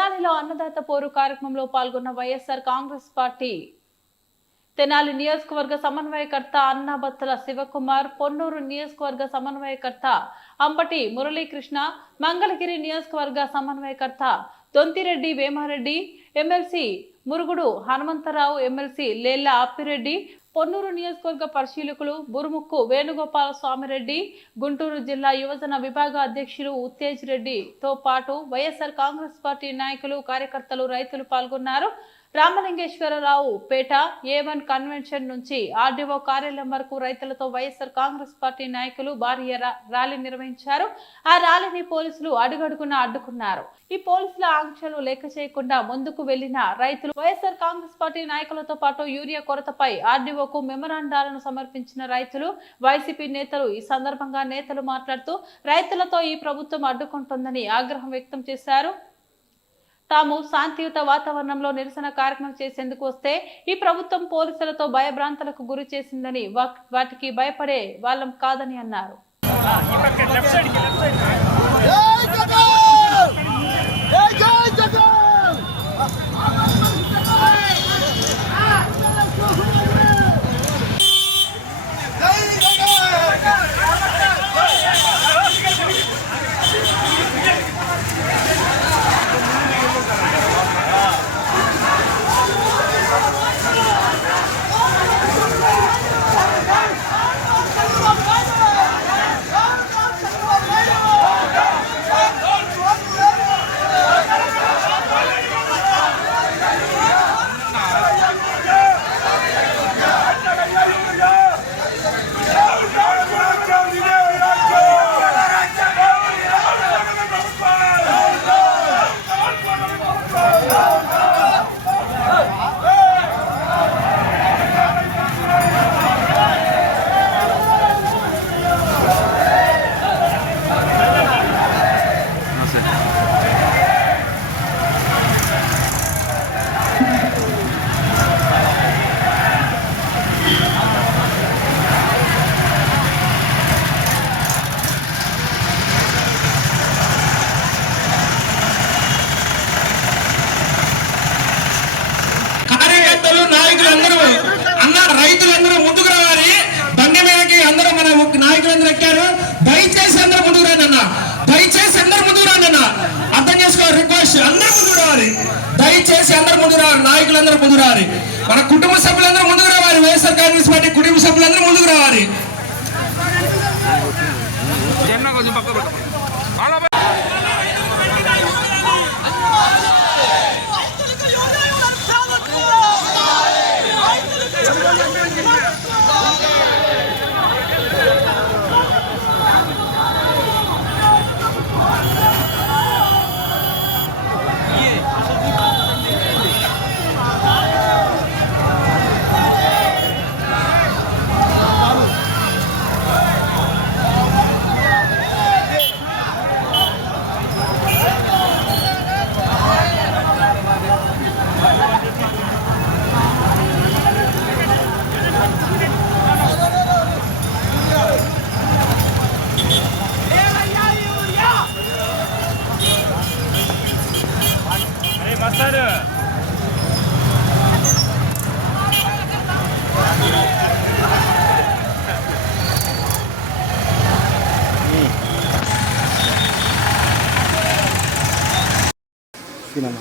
తెనాలిలో అన్నదాత పోరు కార్యక్రమంలో పాల్గొన్న వైఎస్ఆర్ కాంగ్రెస్ పార్టీ తెనాలి నియోజకవర్గ సమన్వయకర్త అన్నాబత్తల శివకుమార్ పొన్నూరు నియోజకవర్గ సమన్వయకర్త అంబటి మురళీకృష్ణ మంగళగిరి నియోజకవర్గ సమన్వయకర్త దొంతిరెడ్డి వేమారెడ్డి ఎమ్మెల్సీ మురుగుడు హనుమంతరావు ఎమ్మెల్సీ లేల్లా అప్పిరెడ్డి పొన్నూరు నియోజకవర్గ పరిశీలకులు బురుముక్కు వేణుగోపాల స్వామిరెడ్డి గుంటూరు జిల్లా యువజన విభాగ అధ్యక్షులు ఉత్తేజ్ రెడ్డితో పాటు వైఎస్ఆర్ కాంగ్రెస్ పార్టీ నాయకులు కార్యకర్తలు రైతులు పాల్గొన్నారు. Ramalingeswararao Peta A one convention నుంచి ఆర్డీఓ కార్యాలయం వరకు రైతులతో వైఎస్ఆర్ కాంగ్రెస్ పార్టీ నాయకులు భారీ ర్యాలీ నిర్వహించారు. ఆ ర్యాలీని పోలీసులు అడుగడుగున అడ్డుకున్నారు. ఈ పోలీసుల ఆంక్షలు లెక్క చేయకుండా ముందుకు వెళ్ళిన రైతులు వైఎస్ఆర్ కాంగ్రెస్ పార్టీ నాయకులతో పాటు యూరియా కొరతపై ఆర్డీఓకు మెమరాండాలను సమర్పించిన రైతులు వైసీపీ నేతలు ఈ సందర్భంగా నేతలు మాట్లాడుతూ రైతులతో ఈ ప్రభుత్వం అడ్డుకుంటుందని ఆగ్రహం వ్యక్తం చేశారు. తాము శాంతియుత వాతావరణంలో నిరసన కార్యక్రమం చేసేందుకు వస్తే ఈ ప్రభుత్వం పోలీసులతో భయభ్రాంతలకు గురి చేసిందని వాటికి భయపడే వాళ్ళం కాదని అన్నారు.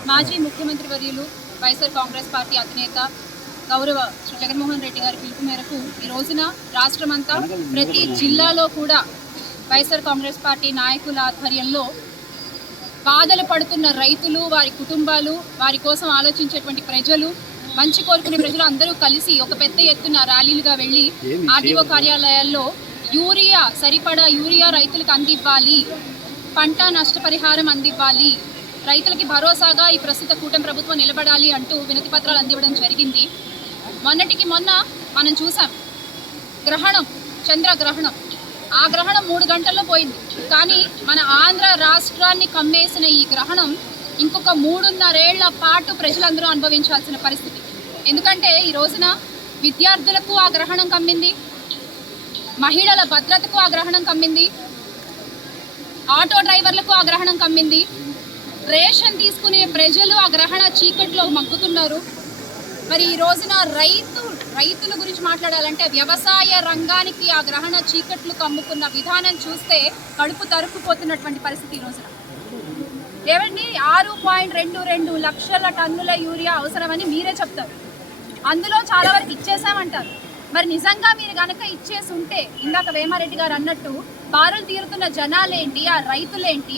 మాజీ ముఖ్యమంత్రి వర్యులు వైఎస్ఆర్ కాంగ్రెస్ పార్టీ అధినేత గౌరవ శ్రీ జగన్మోహన్ రెడ్డి గారి పిలుపు మేరకు ఈ రోజున రాష్ట్రమంతా ప్రతి జిల్లాలో కూడా వైఎస్ఆర్ కాంగ్రెస్ పార్టీ నాయకుల ఆధ్వర్యంలో బాధలు పడుతున్న రైతులు వారి కుటుంబాలు వారి కోసం ఆలోచించేటువంటి ప్రజలు మంచి కోరుకునే ప్రజలు అందరూ కలిసి ఒక పెద్ద ఎత్తున ర్యాలీలుగా వెళ్ళి ఆర్టీఓ కార్యాలయాల్లో యూరియా సరిపడా యూరియా రైతులకు అందివ్వాలి పంట నష్టపరిహారం అందివ్వాలి రైతులకి భరోసాగా ఈ ప్రస్తుత కూటమి ప్రభుత్వం నిలబడాలి అంటూ వినతి పత్రాలు అందివ్వడం జరిగింది. మొన్నటికి మొన్న మనం చూసాం. గ్రహణం చంద్రగ్రహణం. ఆ గ్రహణం మూడు గంటల్లో పోయింది. కానీ మన ఆంధ్ర రాష్ట్రాన్ని కమ్మేసిన ఈ గ్రహణం ఇంకొక మూడున్నరేళ్ళ పాటు ప్రజలందరూ అనుభవించాల్సిన పరిస్థితి. ఎందుకంటే ఈ రోజున విద్యార్థులకు ఆ గ్రహణం కమ్మింది. మహిళల భద్రతకు ఆ గ్రహణం కమ్మింది. ఆటో డ్రైవర్లకు ఆ గ్రహణం కమ్మింది. రేషన్ తీసుకునే ప్రజలు ఆ గ్రహణ చీకట్లో మగ్గుతున్నారు. మరి ఈ రోజున రైతు రైతుల గురించి మాట్లాడాలంటే వ్యవసాయ రంగానికి ఆ గ్రహణ చీకట్లు కమ్ముకున్న విధానం చూస్తే కడుపు తరుక్కుపోతున్నటువంటి పరిస్థితి ఈ రోజున. ఏమండి ఆరు పాయింట్ రెండు రెండు లక్షల టన్నుల యూరియా అవసరమని మీరే చెప్తారు. అందులో చాలా వరకు ఇచ్చేసామంటారు మరి నిజంగా మీరు గనక ఇచ్చేసి ఉంటే ఇందాక వేమారెడ్డి గారు అన్నట్టు బారులు తీరుతున్న జనాలేంటి? ఆ రైతులేంటి?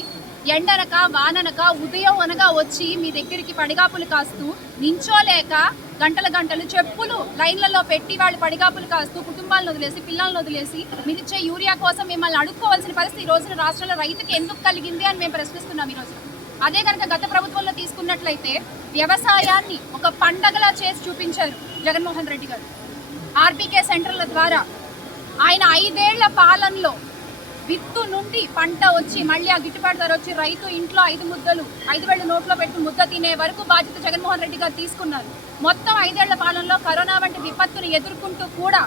ఎండనక వాననక ఉదయం అనగా వచ్చి మీ దగ్గరికి పడిగాపులు కాస్తూ నించోలేక గంటల గంటలు చెప్పులు లైన్లలో పెట్టి వాళ్ళు పడిగాపులు కాస్తూ కుటుంబాలను వదిలేసి పిల్లలను వదిలేసి మీరిచ్చే యూరియా కోసం మిమ్మల్ని అడుక్కోవాల్సిన పరిస్థితి ఈ రోజున రాష్ట్రంలో రైతుకి ఎందుకు కలిగింది అని మేము ప్రశ్నిస్తున్నాం ఈ రోజు అదే కనుక గత ప్రభుత్వంలో తీసుకున్నట్లయితే వ్యవసాయాన్ని ఒక పండగలా చేసి చూపించారు జగన్మోహన్ రెడ్డి గారు. ఆర్బీకే సెంటర్ల ద్వారా ఆయన ఐదేళ్ళ పాలనలో విత్తు నుండి పంట వచ్చి మళ్ళీ ఆ గిట్టుబాటు ధర వచ్చి రైతు ఇంట్లో ఐదు ముద్దలు ఐదు వేళ్ళు నోట్లో పెట్టి ముద్ద తినే వరకు బాధ్యత జగన్మోహన్ రెడ్డి గారు తీసుకున్నారు. మొత్తం ఐదేళ్ళ పాలనలో కరోనా వంటి విపత్తును ఎదుర్కొంటూ కూడా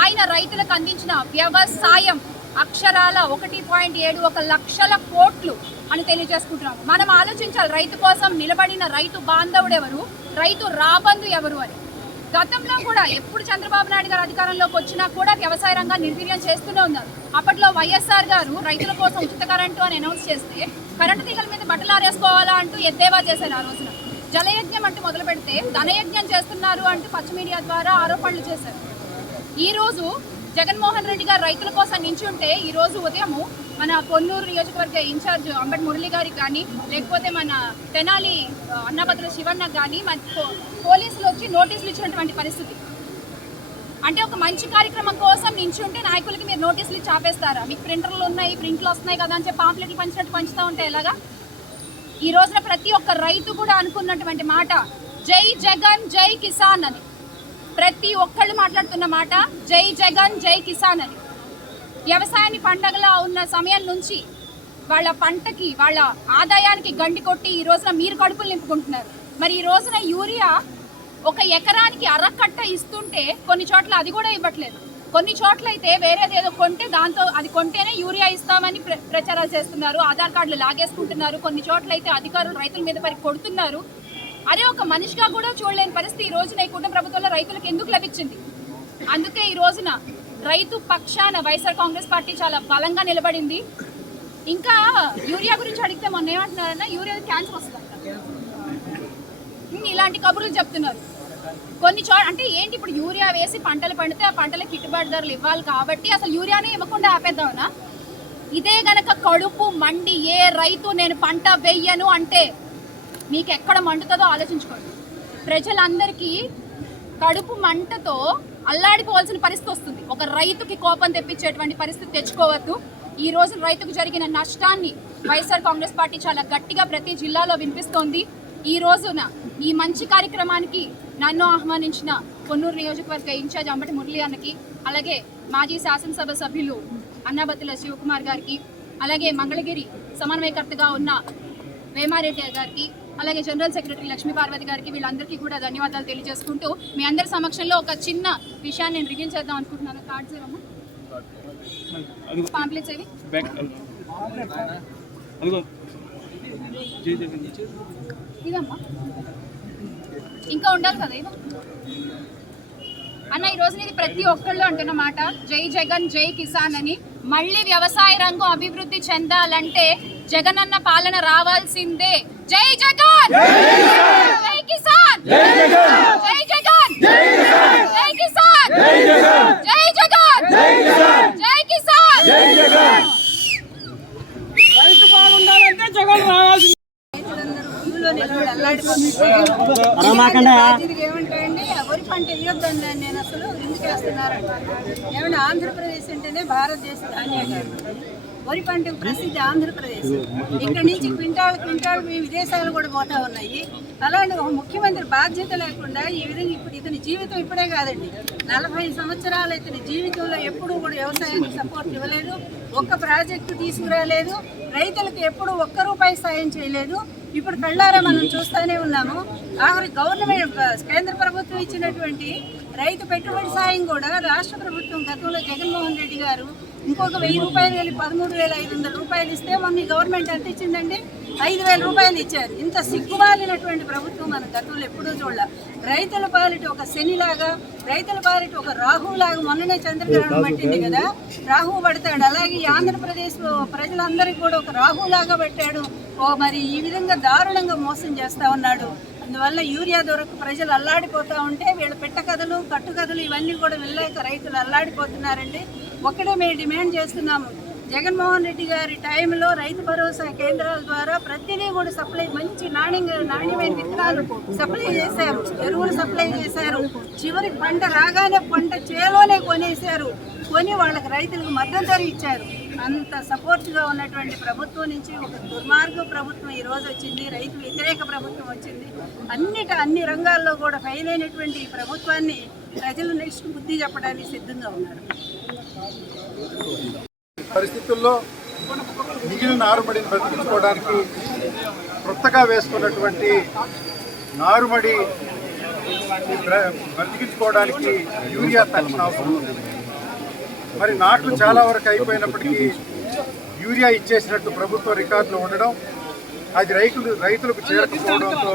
ఆయన రైతులకు అందించిన వ్యవసాయం అక్షరాల ఒకటి పాయింట్ ఏడు ఒక లక్షల కోట్లు అని తెలియజేసుకుంటున్నాము మనం ఆలోచించాలి రైతు కోసం నిలబడిన రైతు బాంధవుడు ఎవరు? రైతు రాబందు ఎవరు అని. గతంలో కూడా ఎప్పుడు చంద్రబాబు నాయుడు గారు అధికారంలోకి వచ్చినా కూడా వ్యవసాయ రంగాన్ని నిర్వీర్యం చేస్తూనే ఉన్నారు. అప్పట్లో వైఎస్ఆర్ గారు రైతుల కోసం ఉచిత కరెంటు అని అనౌన్స్ చేస్తే కరెంటు తీగల మీద బట్టలు ఆరేసుకోవాలా అంటూ ఎద్దేవా చేశారు ఆ రోజున. జలయజ్ఞం అంటూ మొదలు పెడితే ధనయజ్ఞం చేస్తున్నారు అంటూ పచ్చ మీడియా ద్వారా ఆరోపణలు చేశారు. ఈ రోజు జగన్మోహన్ రెడ్డి గారు రైతుల కోసం నించుంటే ఈ రోజు ఉదయము మన కొన్నూరు నియోజకవర్గ ఇన్ఛార్జ్ అంబటి మురళి గారికి కానీ లేకపోతే మన తెనాలి అన్నభద్ర శివన్న కానీ మన పోలీసులు వచ్చి నోటీసులు ఇచ్చినటువంటి పరిస్థితి. అంటే ఒక మంచి కార్యక్రమం కోసం నించుంటే నాయకులకి మీరు నోటీసులు ఇచ్చి మీకు ప్రింటర్లు ఉన్నాయి ప్రింట్లు వస్తున్నాయి కదా అని చెప్పి పాంప్లెట్లు పంచినట్టు పంచుతూ ఉంటే ఎలాగా? ఈ రోజున ప్రతి ఒక్క రైతు కూడా అనుకున్నటువంటి మాట జై జగన్ జై కిసాన్ అని. ప్రతి ఒక్కళ్ళు మాట్లాడుతున్న మాట జై జగన్ జై కిసాన్ అని. వ్యవసాయాన్ని పండగలా ఉన్న సమయం నుంచి వాళ్ళ పంటకి వాళ్ళ ఆదాయానికి గండి కొట్టి ఈ రోజున మీరు కడుపులు నింపుకుంటున్నారు. మరి ఈ రోజున యూరియా ఒక ఎకరానికి అరకట్ట ఇస్తుంటే కొన్ని చోట్ల అది కూడా ఇవ్వట్లేదు. కొన్ని చోట్ల అయితే వేరేది ఏదో కొంటే దాంతో అది కొంటేనే యూరియా ఇస్తామని ప్ర- ప్రచారాలు చేస్తున్నారు. ఆధార్ కార్డులు లాగేసుకుంటున్నారు. కొన్ని చోట్ల అయితే అధికారులు రైతుల మీద పరి కొడుతున్నారు. అదే ఒక మనిషిగా కూడా చూడలేని పరిస్థితి ఈ రోజున ఈ కుటుంబ ప్రభుత్వంలో రైతులకు ఎందుకు లభించింది? అందుకే ఈ రోజున రైతు పక్షాన వైఎస్ఆర్ కాంగ్రెస్ పార్టీ చాలా బలంగా నిలబడింది. ఇంకా యూరియా గురించి అడిగితే మొన్న ఏమంటున్నారన్నా యూరియా క్యాన్సర్ వస్తుంది ఇలాంటి కబుర్లు చెప్తున్నారు. కొన్ని చోట అంటే ఏంటి ఇప్పుడు యూరియా వేసి పంటలు పండితే ఆ పంటలకు గిట్టుబాటు ధరలు ఇవ్వాలి కాబట్టి అసలు యూరియానే ఇవ్వకుండా ఆపేద్దామనా? ఇదే గనక కడుపు మండి ఏ రైతు నేను పంట వెయ్యను అంటే మీకు ఎక్కడ మండుతుందో ఆలోచించుకోండి. ప్రజలందరికీ కడుపు మంటతో అల్లాడిపోవాల్సిన పరిస్థితి వస్తుంది. ఒక రైతుకి కోపం తెప్పించేటువంటి పరిస్థితి తెచ్చుకోవద్దు. ఈ రోజు రైతుకు జరిగిన నష్టాన్ని వైఎస్ఆర్ కాంగ్రెస్ పార్టీ చాలా గట్టిగా ప్రతి జిల్లాలో వినిపిస్తోంది. ఈ రోజున ఈ మంచి కార్యక్రమానికి నన్ను ఆహ్వానించిన కొన్నూరు నియోజకవర్గ ఇన్ఛార్జ్ అంబటి మురళి అన్నకి అలాగే మాజీ శాసనసభ సభ్యులు అన్నాబత్తుల శివకుమార్ గారికి అలాగే మంగళగిరి సమన్వయకర్తగా ఉన్న వేమారెడ్డి గారికి అలాగే జనరల్ సెక్రటరీ లక్ష్మీ పార్వతి గారికి వీళ్ళందరికీ కూడా ధన్యవాదాలు తెలియజేసుకుంటూ మీ అందరి సమక్షంలో ఒక చిన్న విషయాన్ని నేను రివీల్ చేద్దాం అనుకుంటున్నాను. కార్డ్స్ పాంప్లెట్స్ ఏవి? ఇదమ్మా. ఇంకా ఉండాలి కదా ఇదో అన్న ఈ రోజు ఇది ప్రతి ఒక్కళ్ళు అంటున్న మాట జై జగన్ జై కిసాన్ అని. మళ్ళీ వ్యవసాయ రంగం అభివృద్ధి చెందాలంటే జగన్ అన్న పాలన రావాల్సిందే. జై జగన్! జై కిసాన్! జై జగన్! జై కిసాన్! జై జగన్! జై కిసాన్! బాధ్యతగా ఏమంటాయండి? వరి పంట అని నేను అసలు ఎందుకు వేస్తున్నారంట ఏమన్నా ఆంధ్రప్రదేశ్ అంటేనే భారతదేశ ధాన్యం. వరి పంట ప్రసిద్ధి ఆంధ్రప్రదేశ్. ఇక్కడ నుంచి క్వింటాల్ క్వింటాల్ విదేశాలు కూడా పోతా ఉన్నాయి. అలాంటి ఒక ముఖ్యమంత్రి బాధ్యత లేకుండా ఈ విధంగా ఇప్పుడు ఇతని జీవితం ఇప్పుడే కాదండి. నలభై సంవత్సరాలు ఇతని జీవితంలో ఎప్పుడూ కూడా వ్యవసాయానికి సపోర్ట్ ఇవ్వలేదు. ఒక్క ప్రాజెక్టు తీసుకురాలేదు. రైతులకు ఎప్పుడు ఒక్క రూపాయి సాయం చేయలేదు. ఇప్పుడు కళ్ళారా మనం చూస్తూనే ఉన్నాము. ఆఖరి గవర్నమెంట్ కేంద్ర ప్రభుత్వం ఇచ్చినటువంటి రైతు పెట్టుబడి సాయం కూడా రాష్ట్ర ప్రభుత్వం గతంలో జగన్మోహన్ రెడ్డి గారు ఇంకొక వెయ్యి రూపాయలు వెళ్ళి పదమూడు వేల ఐదు వందల రూపాయలు ఇస్తే మొన్న ఈ గవర్నమెంట్ ఎంత ఇచ్చిందండి? ఐదు వేల రూపాయలు ఇచ్చారు. ఇంత సిగ్గుమాలినటువంటి ప్రభుత్వం మన గతంలో ఎప్పుడూ చూడాల. రైతుల పాలిటి ఒక శనిలాగా రైతుల పాలిటి ఒక రాహులాగా మొన్ననే చంద్రగ్రహణం పట్టింది కదా. రాహు పడతాడు. అలాగే ఈ ఆంధ్రప్రదేశ్ ప్రజలందరికీ కూడా ఒక రాహులాగా పెట్టాడు. ఓ మరి ఈ విధంగా దారుణంగా మోసం చేస్తా ఉన్నాడు. అందువల్ల యూరియా దొరక ప్రజలు అల్లాడిపోతా ఉంటే వీళ్ళ పెట్ట కథలు కట్టు కథలు ఇవన్నీ కూడా వెళ్ళాక రైతులు అల్లాడిపోతున్నారండి. ఒక్కడే మేము డిమాండ్ చేస్తున్నాము. జగన్మోహన్ రెడ్డి గారి టైంలో రైతు భరోసా కేంద్రాల ద్వారా ప్రతిదీ కూడా సప్లై మంచి నాణ్యంగా నాణ్యమైన విత్తనాలు సప్లై చేశారు. ఎరువులు సప్లై చేశారు. చివరి పంట రాగానే పంట చేలోనే కొనేశారు. కొని వాళ్ళకి రైతులకు మద్దతు ధర ఇచ్చారు. అంత సపోర్ట్గా ఉన్నటువంటి ప్రభుత్వం నుంచి ఒక దుర్మార్గ ప్రభుత్వం ఈరోజు వచ్చింది రైతు వ్యతిరేక ప్రభుత్వం వచ్చింది. అన్నిట అన్ని రంగాల్లో కూడా ఫెయిల్ అయినటువంటి ఈ ప్రభుత్వాన్ని ప్రజలు నెక్స్ట్ బుద్ధి చెప్పడానికి సిద్ధంగా ఉన్నారు. పరిస్థితుల్లో మిగిలిన నారుమడిని బ్రతికించుకోవడానికి కొత్తగా వేసుకున్నటువంటి నారుమడి బ్రతికించుకోవడానికి యూరియా తక్షణ అవసరం ఉంది. మరి నాట్లు చాలా వరకు అయిపోయినప్పటికీ యూరియా ఇచ్చేసినట్టు ప్రభుత్వ రికార్డులో ఉండడం అది రైతులు రైతులకు చేరకపోవడంతో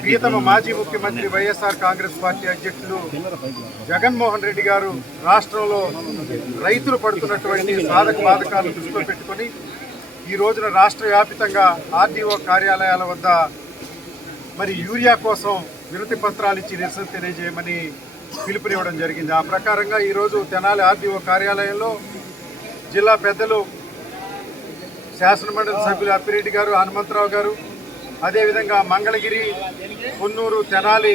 ప్రియతమ మాజీ ముఖ్యమంత్రి వైఎస్ఆర్ కాంగ్రెస్ పార్టీ అధ్యక్షులు జగన్మోహన్ రెడ్డి గారు రాష్ట్రంలో రైతులు పడుతున్నటువంటి సాధక బాధకాలను దృష్టిలో పెట్టుకొని ఈ రోజున రాష్ట్ర వ్యాపితంగా ఆర్డీఓ కార్యాలయాల వద్ద మరి యూరియా కోసం వినతి పత్రాలు ఇచ్చి నిరసన తెలియజేయమని పిలుపునివ్వడం జరిగింది. ఆ ప్రకారంగా ఈరోజు తెనాలి ఆర్డీఓ కార్యాలయంలో జిల్లా పెద్దలు శాసనమండలి సభ్యులు అప్పిరెడ్డి గారు హనుమంతరావు గారు అదేవిధంగా మంగళగిరి కొన్నూరు తెనాలి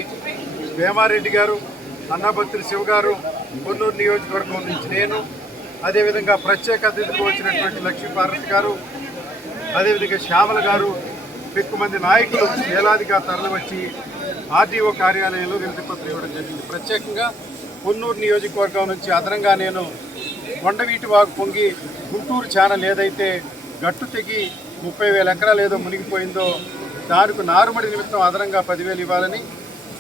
భీమారెడ్డి గారు అన్నభత్తుల శివ గారు పొన్నూరు నియోజకవర్గం నుంచి నేను అదేవిధంగా ప్రత్యేక అతిథికి వచ్చినటువంటి లక్ష్మీపార్వతి గారు అదేవిధంగా శ్యామల గారు ఎక్కువ మంది నాయకులు వేలాదిగా తరలివచ్చి ఆర్డీఓ కార్యాలయంలో వినతి పత్రం ఇవ్వడం జరిగింది. ప్రత్యేకంగా పొన్నూరు నియోజకవర్గం నుంచి అదనంగా నేను కొండవీటి వాగు పొంగి గుంటూరు ఛానల్ ఏదైతే గట్టు తెగి ముప్పై వేల ఎకరాలు ఏదో మునిగిపోయిందో దానికి నారుమడి నిమిత్తం అదనంగా పదివేలు ఇవ్వాలని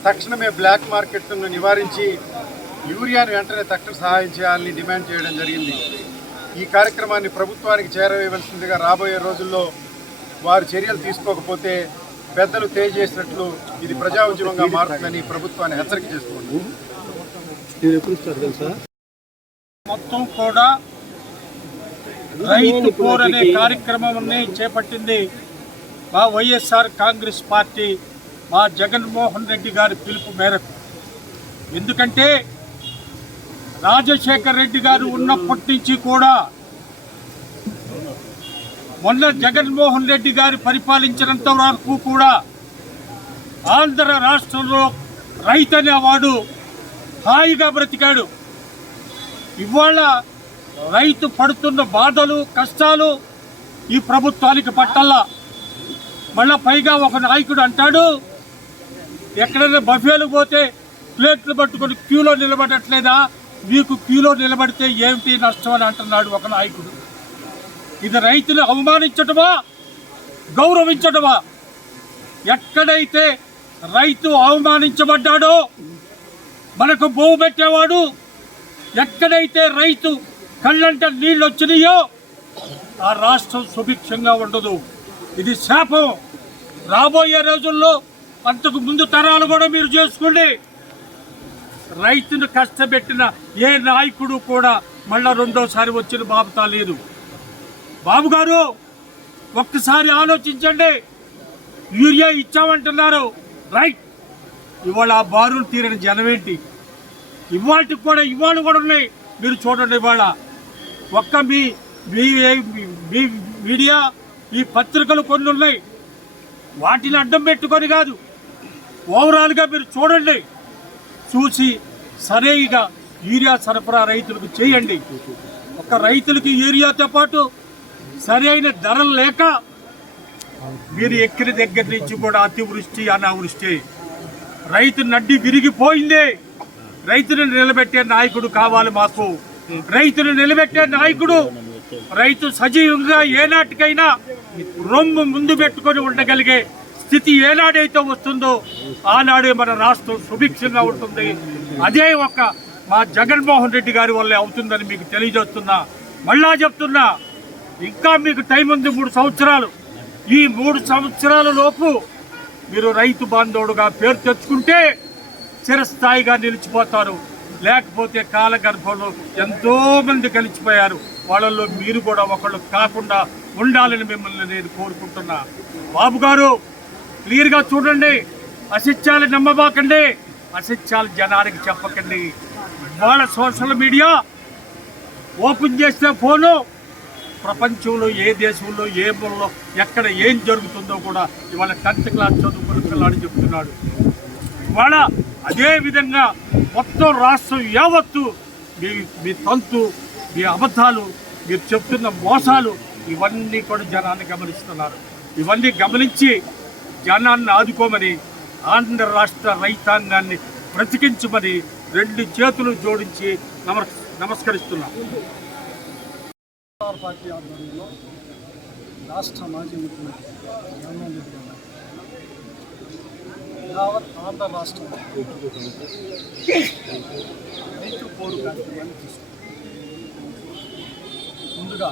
తక్షణమే బ్లాక్ మార్కెట్ను నివారించి యూరియాను వెంటనే తక్షణ సహాయం చేయాలని డిమాండ్ చేయడం జరిగింది. ఈ కార్యక్రమాన్ని ప్రభుత్వానికి చేరవేయవలసిందిగా రాబోయే రోజుల్లో వారు చర్యలు తీసుకోకపోతే పెద్దలు తెలియజేసినట్లు ఇది ప్రజా ఉద్యమంగా మారుతుందని ప్రభుత్వాన్ని హెచ్చరిక చేస్తుంది. మొత్తం కూడా రైతు పోర్ అనే కార్యక్రమాన్ని చేపట్టింది. మా వైఎస్ఆర్ కాంగ్రెస్ పార్టీ మా జగన్మోహన్ రెడ్డి గారి పిలుపు మేరకు. ఎందుకంటే రాజశేఖర్ రెడ్డి గారు ఉన్నప్పటి నుంచి కూడా మొన్న జగన్మోహన్ రెడ్డి గారు పరిపాలించినంత వరకు కూడా ఆంధ్ర రాష్ట్రంలో రైతు అనేవాడు హాయిగా బ్రతికాడు. ఇవాళ రైతు పడుతున్న బాధలు కష్టాలు ఈ ప్రభుత్వానికి పట్టల్లా. మళ్ళా పైగా ఒక నాయకుడు అంటాడు ఎక్కడైనా బఫేలు పోతే ప్లేట్లు పట్టుకొని క్యూలో నిలబడట్లేదా? మీకు క్యూలో నిలబడితే ఏమిటి నష్టం అని అంటున్నాడు ఒక నాయకుడు. ఇది రైతులు అవమానించటమా? గౌరవించటమా? ఎక్కడైతే రైతు అవమానించబడ్డాడో మనకు భూమి పెట్టేవాడు ఎక్కడైతే రైతు కళ్ళంట నీళ్ళు వచ్చినాయో ఆ రాష్ట్రం సుభిక్షంగా ఉండదు. ఇది శాపం. రాబోయే రోజుల్లో అంతకు ముందు తరాలు కూడా మీరు చేసుకోండి. రైతును కష్టపెట్టిన ఏ నాయకుడు కూడా మళ్ళా రెండోసారి వచ్చిన బాబుతా లేదు. బాబు గారు ఒక్కసారి ఆలోచించండి. యూరియా ఇచ్చామంటున్నారు. రైట్. ఇవాళ ఆ బారులు తీరని ఏంటి? ఇవాళకి కూడా ఇవాళ కూడా ఉన్నాయి. మీరు చూడండి ఇవాళ. ఒక్క మీ మీ మీ మీడియా ఈ పత్రికలు కొన్ని ఉన్నాయి. వాటిని అడ్డం పెట్టుకొని కాదు. ఓవరాల్గా మీరు చూడండి. చూసి సరైగా యూరియా సరఫరా రైతులకు చేయండి. ఒక రైతులకి యూరియాతో పాటు సరైన ధరలు లేక మీరు ఎక్కిన దగ్గర నుంచి కూడా అతివృష్టి అనావృష్టి. రైతు నడ్డి విరిగిపోయింది. రైతును నిలబెట్టే నాయకుడు కావాలి మాకు. రైతును నిలబెట్టే నాయకుడు రైతు సజీవంగా ఏనాటికైనా రొమ్ము ముందు పెట్టుకొని ఉండగలిగే స్థితి ఏనాడైతే వస్తుందో ఆనాడే మన రాష్ట్రం సుభిక్షంగా ఉంటుంది. అదే ఒక మా జగన్మోహన్ రెడ్డి గారి వల్లే అవుతుందని మీకు తెలియజేస్తున్నా. మళ్ళా చెప్తున్నా ఇంకా మీకు టైం ఉంది మూడు సంవత్సరాలు. ఈ మూడు సంవత్సరాల లోపు మీరు రైతు బాంధవుడుగా పేరు తెచ్చుకుంటే చిరస్థాయిగా నిలిచిపోతారు. లేకపోతే కాలగర్భంలో ఎంతో మంది కలిసిపోయారు. వాళ్ళల్లో మీరు కూడా ఒకళ్ళు కాకుండా ఉండాలని మిమ్మల్ని నేను కోరుకుంటున్నా. బాబు గారు క్లియర్గా చూడండి. అసత్యాలు నమ్మబాకండి. అసత్యాలు జనానికి చెప్పకండి. వాళ్ళ సోషల్ మీడియా ఓపెన్ చేసిన ఫోను ప్రపంచంలో ఏ దేశంలో ఏ మూలలో ఎక్కడ ఏం జరుగుతుందో కూడా ఇవాళ టెన్త్ క్లాస్ చదువుకున్న పిల్లాడు చెప్తున్నాడు. ఇవాళ అదేవిధంగా మొత్తం రాష్ట్రం యావత్తు మీ మీ తంతు మీ అబద్ధాలు మీరు చెప్తున్న మోసాలు ఇవన్నీ కూడా జనాన్ని గమనిస్తున్నారు. ఇవన్నీ గమనించి జనాన్ని ఆదుకోమని ఆంధ్ర రాష్ట్ర రైతాంగాన్ని బ్రతికించమని రెండు చేతులు జోడించి నమ నమస్కరిస్తున్నాను వైఎస్ఆర్ పార్టీ ఆధ్వర్యంలో రాష్ట్ర మాజీ ముఖ్యమంత్రి జగన్మోహన్ రెడ్డి గారు యావత్ ఆంధ్ర రాష్ట్రం రైతు పోరు కార్యక్రమాన్ని తీసుకుంది. ముందుగా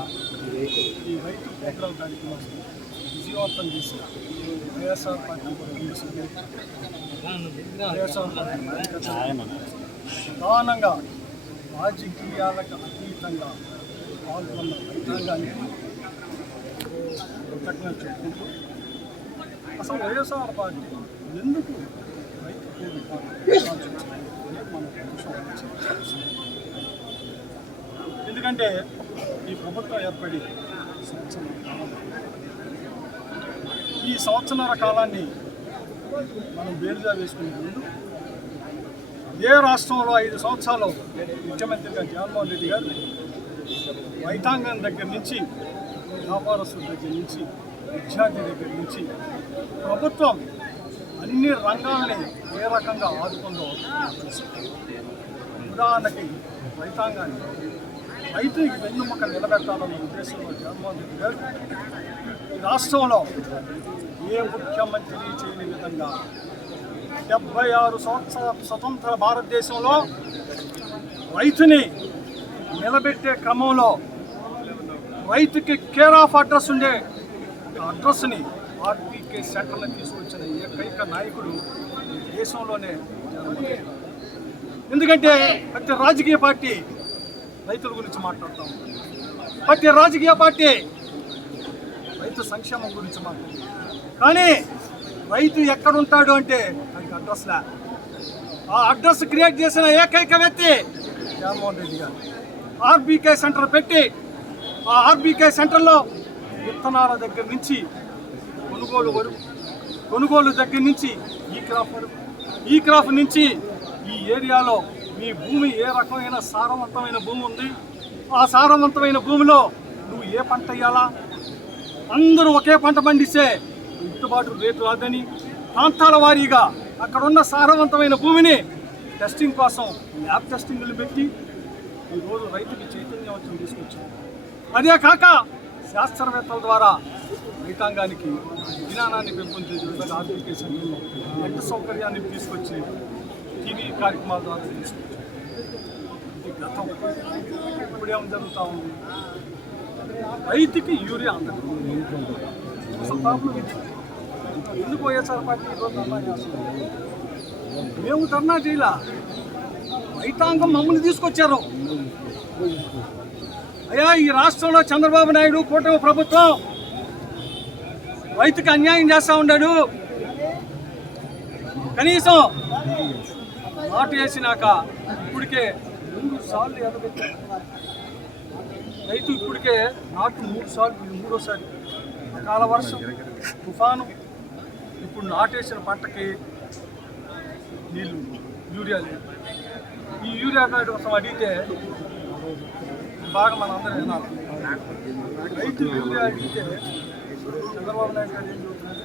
ఈ రైతు పోరాట కార్యక్రమాన్ని విజయవంతం చేసిన వైఎస్ఆర్ పార్టీ వైఎస్ఆర్ పార్టీ ప్రధానంగా రాజకీయాలకు అతీతంగా పాల్గొన్న రైతాంగానికి కృతజ్ఞత చెప్పుకుంటూ అసలు వైఎస్ఆర్ పార్టీ ఎందుకు రైతు ఎందుకంటే ఈ ప్రభుత్వం ఏర్పడి సంవత్సరం ఈ సంవత్సరాల కాలాన్ని మనం బేరుగా వేసుకునే ముందు ఏ రాష్ట్రంలో ఐదు సంవత్సరాలు ముఖ్యమంత్రిగా జగన్మోహన్ రెడ్డి గారు రైతాంగం దగ్గర నుంచి వ్యాపారస్తుల దగ్గర నుంచి విద్యార్థి దగ్గర నుంచి ప్రభుత్వం అన్ని రంగాల్ని ఏ రకంగా ఆదుకుందో ఉదాహరణకి రైతాంగాన్ని రైతుకి వెన్నుముక నిలబెట్టాలన్న ఉద్దేశంలో జగన్మోహన్ రెడ్డి గారు రాష్ట్రంలో ఏ ముఖ్యమంత్రి చేయని విధంగా డెబ్బై ఆరు సంవత్సర స్వతంత్ర భారతదేశంలో రైతుని నిలబెట్టే క్రమంలో రైతుకి కేర్ ఆఫ్ అడ్రస్ ఉండే అడ్రస్ని ఆర్పీకే సెంటర్లో తీసుకొచ్చిన ఏకైక నాయకుడు దేశంలోనే ఎందుకంటే ప్రతి రాజకీయ పార్టీ రైతుల గురించి మాట్లాడతాం ప్రతి రాజకీయ పార్టీ రైతు సంక్షేమం గురించి మాట్లాడతాం కానీ రైతు ఎక్కడుంటాడు అంటే దానికి అడ్రస్లా ఆ అడ్రస్ క్రియేట్ చేసిన ఏకైక వ్యక్తి జగన్మోహన్ రెడ్డి గారు. ఆర్బీకే సెంటర్ పెట్టి ఆ ఆర్బీకే సెంటర్లో విత్తనాల దగ్గర నుంచి కొనుగోలు వరకు కొనుగోలు దగ్గర నుంచి ఈ క్రాప్ వరకు ఈ క్రాప్ నుంచి ఈ ఏరియాలో మీ భూమి ఏ రకమైన సారవంతమైన భూమి ఉంది? ఆ సారవంతమైన భూమిలో నువ్వు ఏ పంట వేయాలా? అందరూ ఒకే పంట పండిస్తే గిట్టుబాటు రేటు రాదని ప్రాంతాల వారీగా అక్కడ ఉన్న సారవంతమైన భూమిని టెస్టింగ్ కోసం ల్యాబ్ టెస్టింగ్లు పెట్టి ఈరోజు రైతుకి చైతన్యవంతం తీసుకొచ్చారు అదే కాక శాస్త్రవేత్తల ద్వారా రైతాంగానికి విజ్ఞానాన్ని పెంపొందే విధంగా ఆధునిక సమయంలో సౌకర్యాన్ని తీసుకొచ్చి టీవీ కార్యక్రమాల ద్వారా తీసుకొచ్చారు. ఇది గతం ఇప్పుడేం జరుగుతూ ఉంది? రైతుకి యూరియా అందదు ప్రాబ్లం ఇది ఎందుకు వైఎస్ఆర్ పార్టీ ఈరోజు మేము ధర్నా చేయాల? రైతాంగం మమ్మల్ని తీసుకొచ్చారు. అయ్యా ఈ రాష్ట్రంలో చంద్రబాబు నాయుడు కూటమి ప్రభుత్వం రైతుకి అన్యాయం చేస్తూ ఉన్నాడు. కనీసం నాటు వేసినాక ఇప్పటికే మూడు సార్లు ఎదగొచ్చారు రైతు ఇప్పటికే నాటు మూడు సార్లు మూడోసారి. అకాల వర్షం తుఫాను. ఇప్పుడు నాటేసిన పంటకి నీళ్ళు యూరియా లేదు. ఈ యూరియా కార్డు కోసం అడిగితే బాగా మన అందరం వినాలి. రైతు యూరియా చంద్రబాబు నాయుడు గారు ఏం చెబుతున్నారు?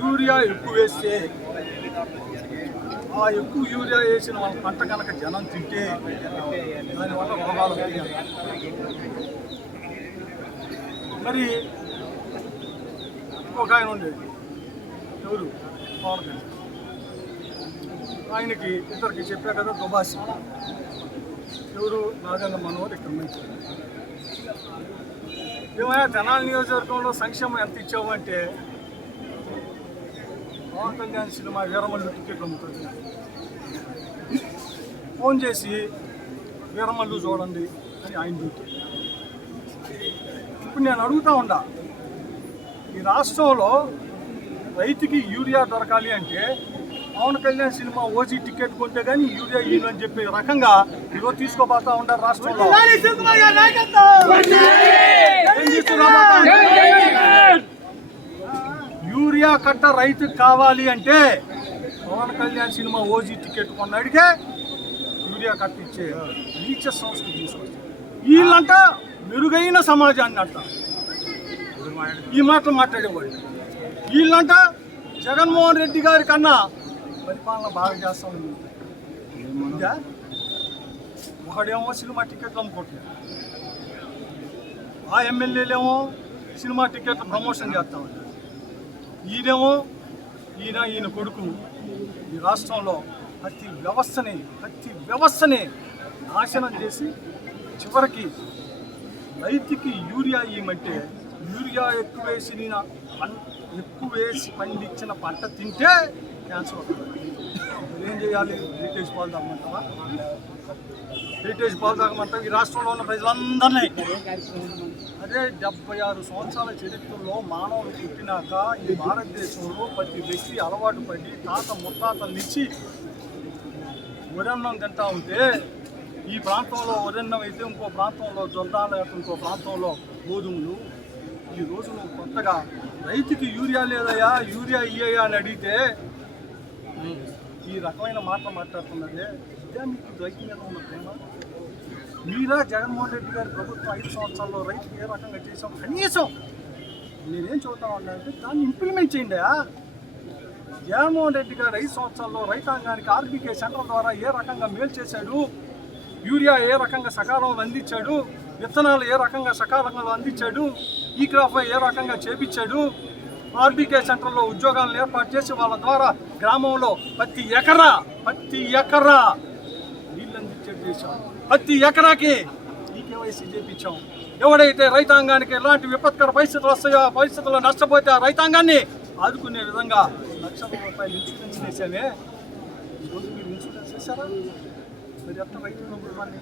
యూరియా ఎక్కువ వేస్తే ఆ ఎక్కువ యూరియా వేసిన వాళ్ళ పంట కనుక జనం తింటే దానివల్ల రోగాలు మరి ఒక ఆయన ఉండేది. ఎవరు? పవన్ కళ్యాణ్. ఆయనకి ఇద్దరికి చెప్పా కదా దుబాసి ఎవరు? నాగన్న మనోహర్ ఇక్కడ మంచి జనాల తెనాలి నియోజకవర్గంలో సంక్షేమం ఎంత ఇచ్చామంటే పవన్ కళ్యాణ్ సినిమా వీరమల్లు టికెట్లు అమ్ముతుంది ఫోన్ చేసి వీరమల్లు చూడండి అని ఆయన డ్యూటీ ఇప్పుడు నేను అడుగుతా ఉండా ఈ రాష్ట్రంలో రైతుకి యూరియా దొరకాలి అంటే Pawan Kalyan cinema OG ticket కొంటే కానీ యూరియా ఇయ్యను అని చెప్పే రకంగా ఈరోజు తీసుకోబోతా ఉండారు రాష్ట్రంలో? యూరియా కట్ట రైతుకు కావాలి అంటే Pawan Kalyan cinema OG ticket కొన్నాడికే urea కట్ట ఇచ్చే నీచ సంస్కృతి తీసుకొచ్చారు. వీళ్ళంట మెరుగైన సమాజాన్ని అంట ఈ మాటలు మాట్లాడేవాళ్ళు. వీళ్ళంట జగన్మోహన్ రెడ్డి గారి కన్నా పరిపాలన బాగా చేస్తాం. ఇంకా ఒకడేమో సినిమా టికెట్లు అమ్ముకుంటున్నాడు. ఆ ఎమ్మెల్యేలేమో సినిమా టికెట్లు ప్రమోషన్ చేస్తా. ఉంటారు ఈయనేమో ఈయన ఈయన కొడుకు ఈ రాష్ట్రంలో ప్రతి వ్యవస్థని ప్రతి వ్యవస్థని నాశనం చేసి చివరికి రైతుకి యూరియా ఇవ్వమంటే యూరియా ఎక్కువ వేసిన పం ఎక్కువ వేసి పండించిన పంట తింటే క్యాన్సర్ వస్తుంది. ఏం చేయాలి? బ్రిటిష్ పాలు తాగమంటావా? బ్రిటిష్ పాలు తాగమంటావు? ఈ రాష్ట్రంలో ఉన్న ప్రజలందరినీ. అదే డెబ్బై ఆరు సంవత్సరాల చరిత్రలో మానవులు పుట్టినాక ఈ భారతదేశంలో ప్రతి వ్యక్తి అలవాటు పడి తాత ముత్తాతల నుంచి వరన్నం తింటా ఉంటే ఈ ప్రాంతంలో వరన్నం అయితే ఇంకో ప్రాంతంలో జొండాలు లేకపోతే ఇంకో ప్రాంతంలో గోధుమలు. ఈ రోజు నువ్వు కొత్తగా రైతుకి యూరియా లేదయ్యా యూరియా ఇయ్యయా అని అడిగితే ఈ రకమైన మాటలు మాట్లాడుతున్నదే ఇదే మీకు రైతు మీద ఉన్న ప్రేమ. మీరా జగన్మోహన్ రెడ్డి గారి ప్రభుత్వం ఐదు సంవత్సరాల్లో రైతుకి ఏ రకంగా చేసాం కనీసం నేనేం చెబుతా అంటే దాన్ని ఇంప్లిమెంట్ చేయండి జగన్మోహన్ రెడ్డి గారు ఐదు సంవత్సరాల్లో రైతాంగానికి ఆర్బీకే సెంటర్ ద్వారా ఏ రకంగా మేలు చేశాడు? యూరియా ఏ రకంగా సకాలంలో అందించాడు? విత్తనాలు ఏ రకంగా సకాలంలో అందించాడు? ఈ క్రాప్ ఏ రకంగా చేపించాడు? ఆర్బీకే సెంటర్లో ఉద్యోగాలను ఏర్పాటు చేసి వాళ్ళ ద్వారా గ్రామంలో ప్రతి ఎకరా ప్రతి ఎకరా నీళ్ళు అందించేది చేశాం ప్రతి ఎకరాకి ఈ కేవైసీ చేపించాం. ఎవడైతే రైతాంగానికి ఎలాంటి విపత్కర పరిస్థితులు వస్తాయో ఆ పరిస్థితుల్లో నష్టపోతే ఆ రైతాంగాన్ని ఆదుకునే విధంగా లక్షల రూపాయలు ఇన్సూరెన్స్ చేశామే ఈరోజు మీరు ఇన్సూరెన్స్ చేశారా? మీరు ఎట్ట రైతు ప్రభుత్వాన్ని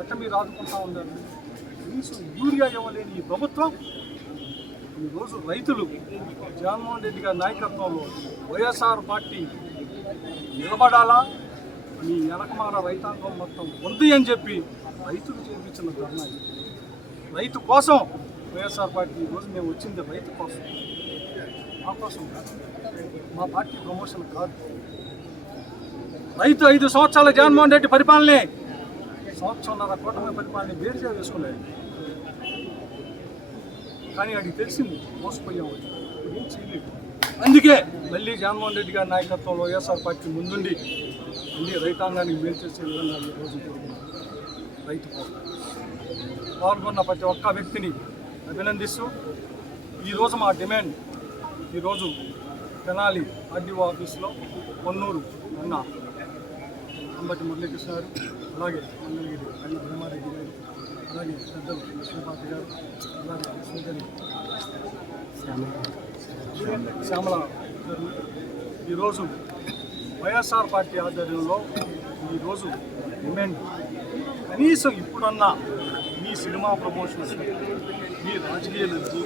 ఎట్ట మీరు ఆదుకుంటా ఉన్నారు? కనీసం యూరియా ఇవ్వలేని ఈ ప్రభుత్వం ఈరోజు రైతులు జగన్మోహన్ రెడ్డి గారి నాయకత్వంలో వైఎస్ఆర్ పార్టీ నిలబడాలా? మీ వెనకమాల రైతాంగం మొత్తం ఉంది అని చెప్పి రైతులు చేపించిన ధర్నా రైతు కోసం వైఎస్ఆర్ పార్టీ ఈరోజు మేము వచ్చింది రైతు కోసం. మా కోసం మా పార్టీ ప్రమోషన్ కాదు. రైతు ఐదు సంవత్సరాల జగన్మోహన్ రెడ్డి పరిపాలనే సంవత్సరంన్నర కూటమి పరిపాలన బేరుగా వేసుకున్నాడు. కానీ వాడికి తెలిసింది మోసపోయాము. ఏం చేయలేదు. అందుకే మళ్ళీ జగన్మోహన్ రెడ్డి గారి నాయకత్వంలో వైఎస్ఆర్ పార్టీ ముందుండి మళ్ళీ రైతాంగానికి మేలు చేసే విధంగా ఈరోజు రోజు రైతు పాల్గొన్న ప్రతి ఒక్క వ్యక్తిని అభినందిస్తూ ఈరోజు మా డిమాండ్ ఈరోజు తెనాలి ఆర్డీఓ ఆఫీస్లో కొన్నూరు అన్న అంబటి మురళీకృష్ణ గారు అలాగే మంగళగిరి అన్న అలాగే పెద్దలు లక్ష్మీపాటి గారు అలాగే సోదరి శ్యామల గారు ఈరోజు వైఎస్ఆర్ పార్టీ ఆధ్వర్యంలో ఈరోజు ఉమెన్ కనీసం ఇప్పుడన్నా మీ సినిమా ప్రమోషన్స్ మీ రాజకీయ నుంచి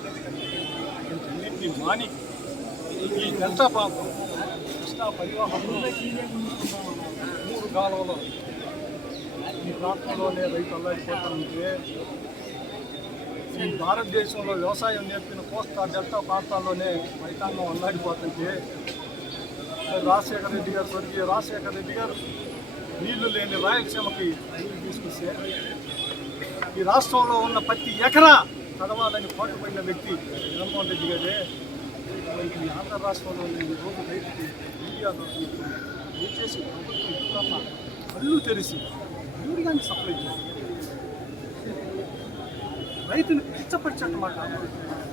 వీటిని మాని ఈ గంట ప్రాంతం కృష్ణా పరివాహంలో మూడు కాలంలో రాష్ట్రంలోనే ప్రాంతంలోనే రైతు అల్లాడిపోతుంటే ఈ భారతదేశంలో వ్యవసాయం నేర్పిన కోస్తా డెల్టా ప్రాంతాల్లోనే రైతాంగం అల్లాడిపోతుంటే రాజశేఖర రెడ్డి గారు స్వర్గీయ రాజశేఖర రెడ్డి గారు నీళ్ళు లేని రాయలసీమకి నీళ్ళు తీసుకొస్తే ఈ రాష్ట్రంలో ఉన్న ప్రతి ఎకరా చదవాలని పాటుపడిన వ్యక్తి జగన్మోహన్ రెడ్డి గారే. ఈ ఆంధ్ర రాష్ట్రంలో ఉన్న ఈ రోజు రైతుకి మీడియా దొరుకుతుంది దయచేసి ప్రభుత్వం ఇప్పుడన్నా కళ్ళు తెరిచి యూరియాని సప్లై చేస్తుంది. రైతుని కిచ్చపరిచేట్టు మాట్లాడుతున్నారు